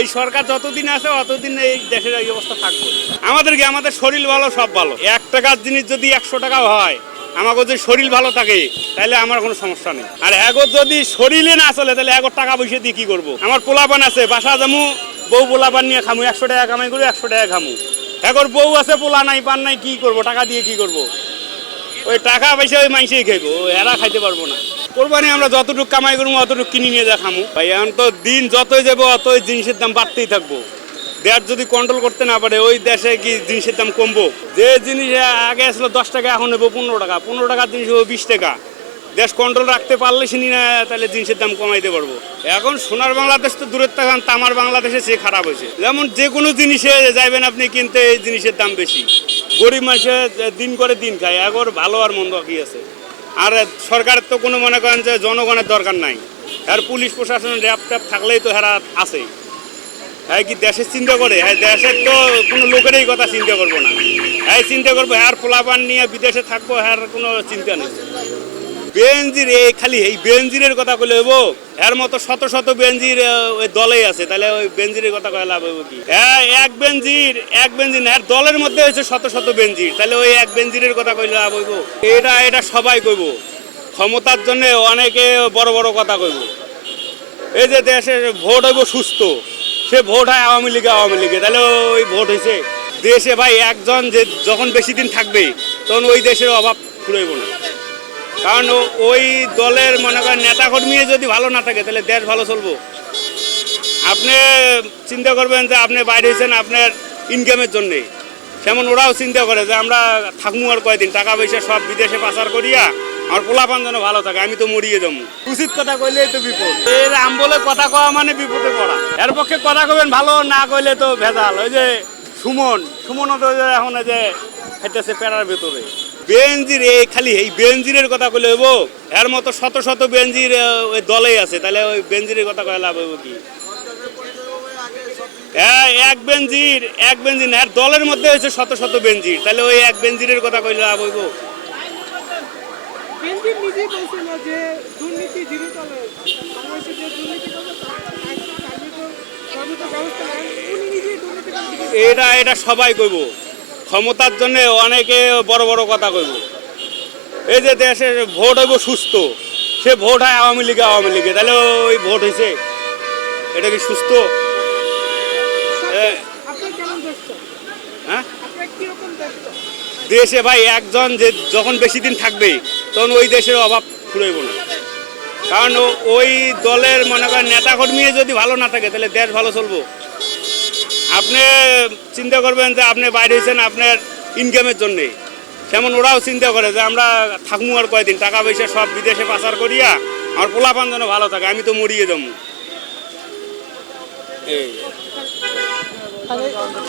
এই সরকার যতদিন আছে অতদিন এই দেশের এই অবস্থা থাকবে। আমাদের কি আমাদের শরীর ভালো, সব ভালো। এক টাকার জিনিস যদি একশো টাকাও হয়, আমাকে যদি শরীর ভালো থাকে, তাহলে আমার কোনো সমস্যা নেই। আর এগোর যদি শরীরে না চলে, তাহলে এগোর টাকা পয়সা দিয়ে কি করব? আমার পোলাপান আছে, বাসা যামু, বউ পোলাপান নিয়ে খামু, একশো টাকা কামাই করি, একশো টাকা খামু। এগোর বউ আছে, পোলা নাই, পান নাই, কি করব? টাকা দিয়ে কি করব? ওই টাকা পয়সা ওই মাইসেই খাইবো এরা খাইতে পারব না। কোরবানি আমরা যতটুকু কামাই করব, অতটুকু কিনে নিয়ে যা ভাই, এখন তো দিন যতই যাব অতই জিনিসের দাম বাড়তেই থাকব। দেশ যদি কন্ট্রোল করতে না পারে, ওই দেশে কি জিনিসের দাম কমবো? যে জিনিস আগে আসলো দশ টাকা, এখন নেব পনেরো টাকা। পনেরো টাকার জিনিস হব বিশ টাকা। দেশ কন্ট্রোল রাখতে পারলে শুনি না তাহলে জিনিসের দাম কমাইতে পারব। এখন সোনার বাংলাদেশ তো দূরের থাকান তামার বাংলাদেশে সে খারাপ হয়েছে। যেমন যে কোনো জিনিসে যাইবেন আপনি, কিনতে এই জিনিসের দাম বেশি। গরিব মানুষের দিন করে দিন খায়, এখন ভালো আর মন্দ কি আছে? আর সরকারের তো কোনো মনে করেন যে জনগণের দরকার নাই। আর পুলিশ প্রশাসন র্যাপ ট্যাপ থাকলেই তো হেরা আছে। হ্যাঁ কি দেশের চিন্তা করে? হ্যাঁ দেশের তো কোনো লোকেরই কথা চিন্তা করব না। হ্যাঁ চিন্তা করব হ্যাঁ পোলাপান নিয়ে বিদেশে থাকব হ্যাঁ কোনো চিন্তা নেই। বেঞ্জির এই খালি এই বেঞ্জিরের কথা কইলে হইব? এর মতো শত শত বেঞ্জির ওই দলেই আছে তাহলে ওই বেঞ্জিরের কথা কয়ে লাভ হইব কি? হ্যাঁ এক বেঞ্জির এক বেঞ্জির এর দলের মধ্যে হয়েছে শত শত বেঞ্জির তাহলে ওই এক বেঞ্জিরের কথা কইলে লাভ হইব? এটা এটা সবাই কইব। ক্ষমতার জন্য অনেকে বড় বড় কথা কইব। এই যে দেশে ভোট হইব সুস্থ, সে ভোট হয় আওয়ামী লীগে আওয়ামী লীগে তাহলে ওই ভোট হয়েছে দেশে ভাই একজন যে যখন বেশি দিন থাকবে, তখন ওই দেশের অভাব ফুরাইব না। কারণ ওই দলের মনে করেন নেতাকর্মী যদি ভালো না থাকে তাহলে দেশ ভালো চলবো। আপনি চিন্তা করবেন যে আপনি বাইরে হয়েছেন আপনার ইনকামের জন্যে। যেমন ওরাও চিন্তা করে যে আমরা থাকব আর কয়দিন টাকা পয়সা সব বিদেশে পাচার করিয়া আমার পোলাপান যেন ভালো থাকে আমি তো মরিয়ে যাব। উচিত কথা কইলেই তো বিপদ। এর আম বলে কথা কওয়া মানে বিপদে পড়া। এর পক্ষে কথা কবেন ভালো না কইলে তো ভেজাল। ওই যে সুমন সুমনও তো ওই যে এখন এই যে হেঁটেছে পেড়ার ভেতরে। বেঞ্জির এই খালি এই বেঞ্জিরের কথা কইলে হইব? এর মতো শত শত বেঞ্জির ওই দলেই আছে তাহলে ওই বেঞ্জিরের কথা কয়ে লাভ হইব কি? হ্যাঁ এক বেঞ্জির এক বেঞ্জির না, এর দলের মধ্যে হয়েছে শত শত বেঞ্জির তাহলে ওই এক বেঞ্জিরের কথা কইলে লাভ হইব? এটা এটা সবাই কইব। ক্ষমতার জন্য অনেকে বড় বড় কথা কইব। এই যে দেশের ভোট হইব সুস্থ সে ভোট হয় আওয়ামী লীগে আওয়ামী লীগে। তাহলে ওই ভোট হয়েছে এটা কি সুস্থ? হ্যাঁ? দেশে ভাই একজন যে যখন বেশি দিন থাকবে তখন ওই দেশের অভাব ফুরাইব না। কারণ ওই দলের মনে করেন নেতাকর্মী যদি ভালো না থাকে তাহলে দেশ ভালো চলবো। আপনি চিন্তা করবেন যে আপনি বাইরে হয়েছেন আপনার ইনকামের জন্যে। যেমন ওরাও চিন্তা করে যে আমরা থাকব আর কয়দিন, টাকা পয়সা সব বিদেশে পাচার করিয়া আমার পোলাপান যেন ভালো থাকে, আমি তো মরিয়ে যাব এই।